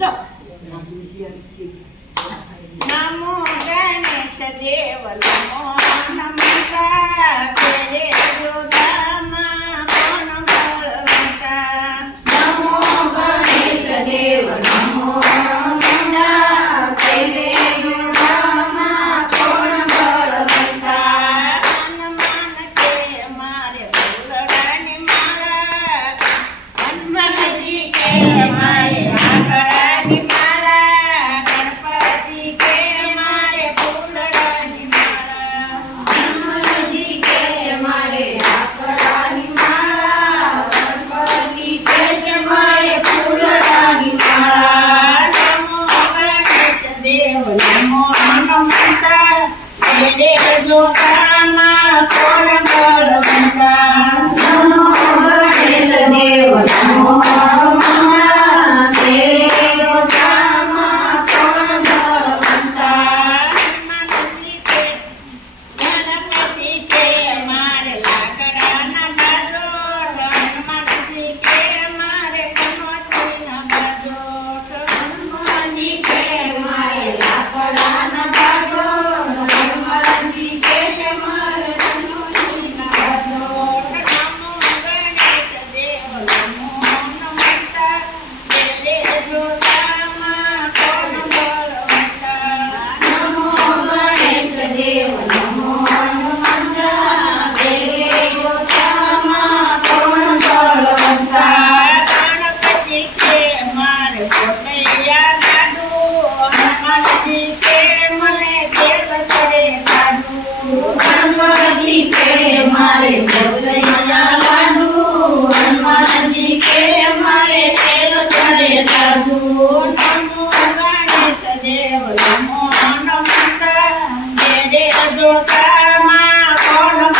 દો નમો ગણેશ દેવ નમો જોતા માં કોણ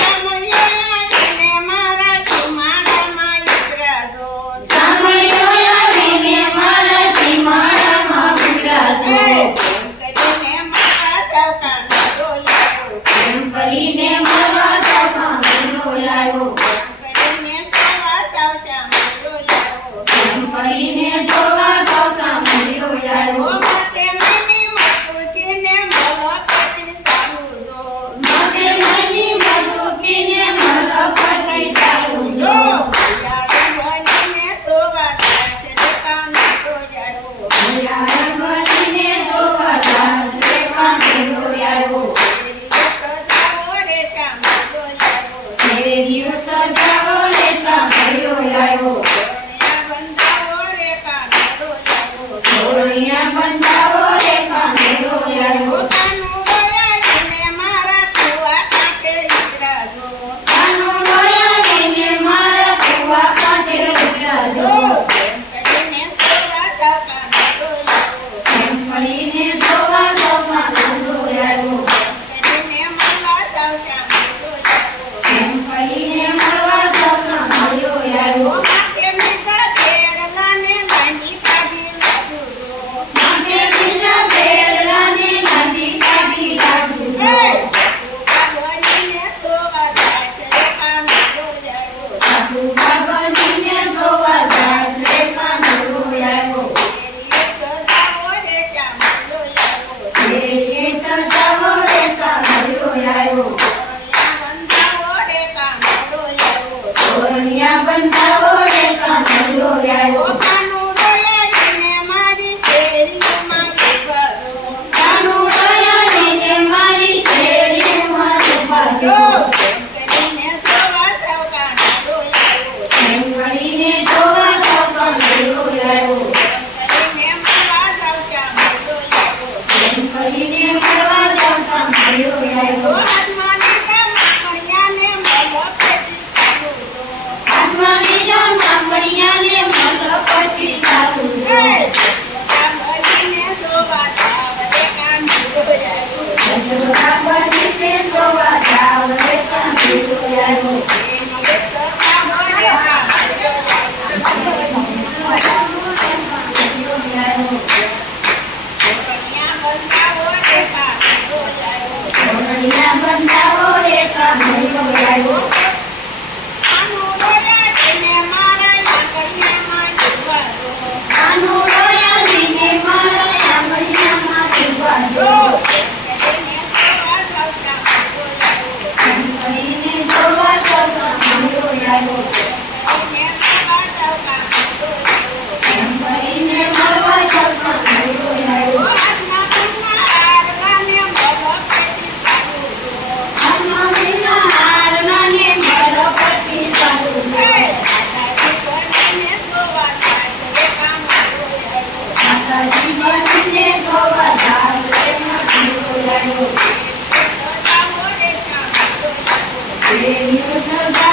Deus, meu Deus.